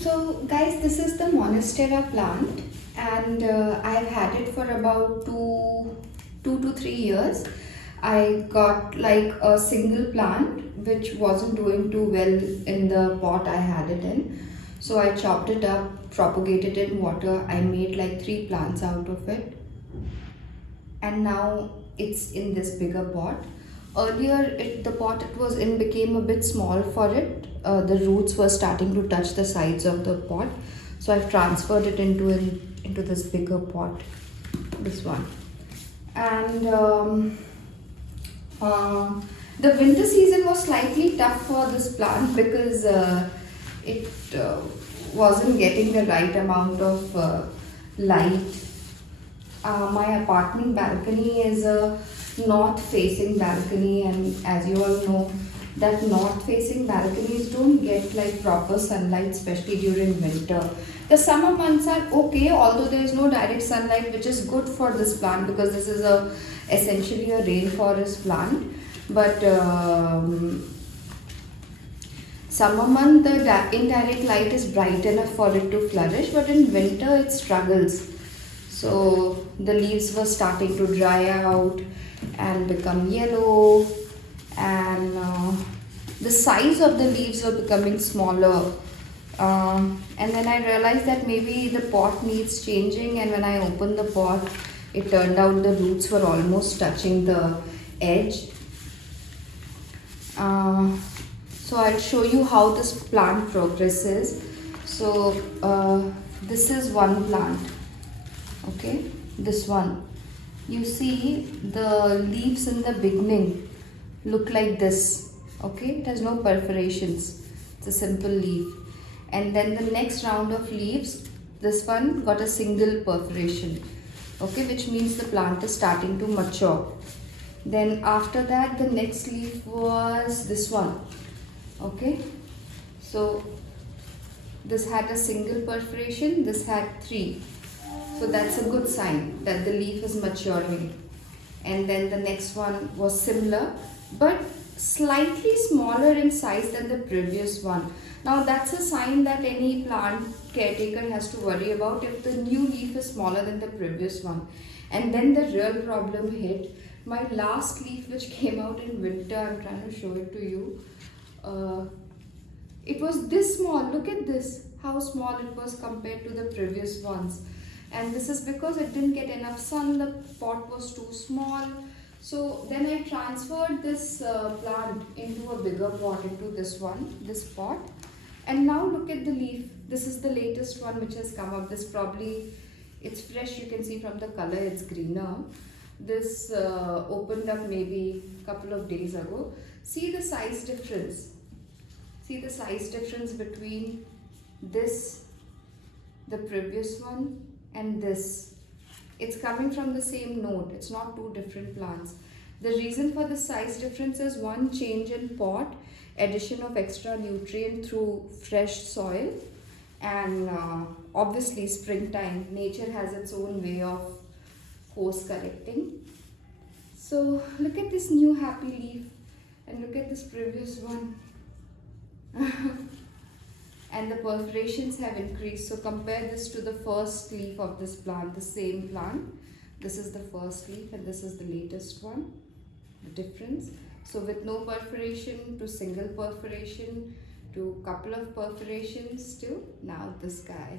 So guys, this is the Monstera plant, and I've had it for about two to 3 years. I got like a single plant which wasn't doing too well in the pot I had it in. So I chopped it up, propagated it in water. I made like 3 plants out of it, and now it's in this bigger pot. Earlier, the pot it was in became a bit small for it. The roots were starting to touch the sides of the pot, so I've transferred it into this bigger pot, this one. And the winter season was slightly tough for this plant because it wasn't getting the right amount of light. My apartment balcony is a north facing balcony, and as you all know, that north facing balconies don't get like proper sunlight, especially during winter. The summer months are okay, although there is no direct sunlight, which is good for this plant because this is essentially a rainforest plant. But summer month, the indirect light is bright enough for it to flourish, but in winter it struggles. So the leaves were starting to dry out and become yellow, and the size of the leaves were becoming smaller. And then I realized that maybe the pot needs changing, and when I opened the pot, it turned out the roots were almost touching the edge. So I'll show you how this plant progresses. So this is one plant. Okay, this one. You see the leaves in the beginning look like this. Okay, it has no perforations. It's a simple leaf. And then the next round of leaves, this one got a single perforation. Okay, which means the plant is starting to mature. Then after that, the next leaf was this one. Okay, so this had a single perforation, this had 3. So that's a good sign that the leaf is maturing. And then the next one was similar, but slightly smaller in size than the previous one. Now that's a sign that any plant caretaker has to worry about if the new leaf is smaller than the previous one. And then the real problem hit. My last leaf, which came out in winter, I'm trying to show it to you. It was this small. Look at this, how small it was compared to the previous ones. And this is because it didn't get enough sun, the pot was too small. So then I transferred this plant into a bigger pot, into this one, this pot. And now look at the leaf. This is the latest one which has come up. This probably, it's fresh, you can see from the color, it's greener. This opened up maybe a couple of days ago. See the size difference. See the size difference between this, the previous one, and this. It's coming from the same node. It's not 2 different plants. The reason for the size difference is one, change in pot, addition of extra nutrient through fresh soil, and obviously springtime. Nature has its own way of course correcting. So look at this new happy leaf and look at this previous one. And the perforations have increased. So compare this to the first leaf of this plant, the same plant. This is the first leaf and this is the latest one, the difference. So with no perforation to single perforation to couple of perforations to now this guy.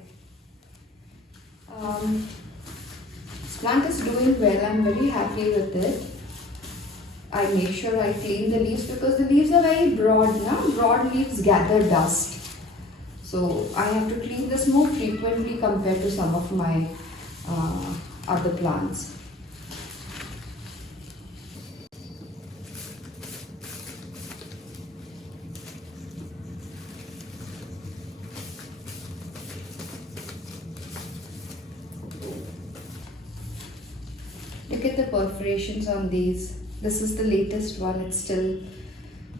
This plant is doing well. I'm very happy with it. I make sure I clean the leaves because the leaves are very broad now. Broad leaves gather dust. So I have to clean this more frequently compared to some of my other plants. Look at the perforations on these. This is the latest one. It's still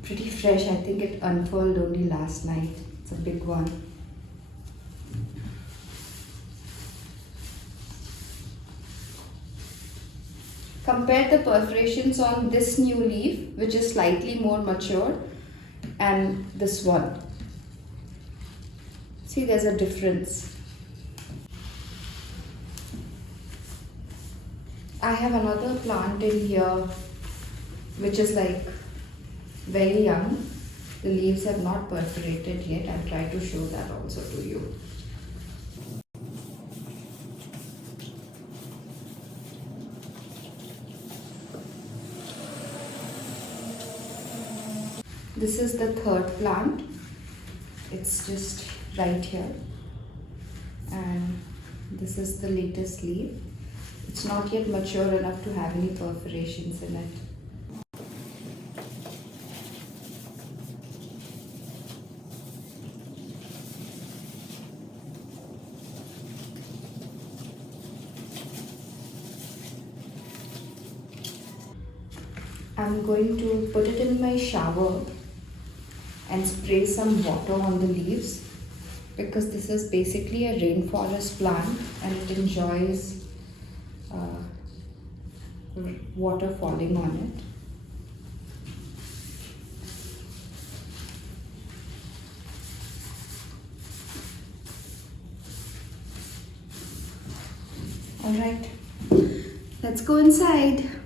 pretty fresh. I think it unfurled only last night. It's a big one. Compare the perforations on this new leaf, which is slightly more mature, and this one. See, there's a difference. I have another plant in here which is like very young. The leaves have not perforated yet. I'll try to show that also to you. This is the third plant. It's just right here. And this is the latest leaf. It's not yet mature enough to have any perforations in it. I'm going to put it in my shower and spray some water on the leaves, because this is basically a rainforest plant and it enjoys water falling on it. All right, let's go inside.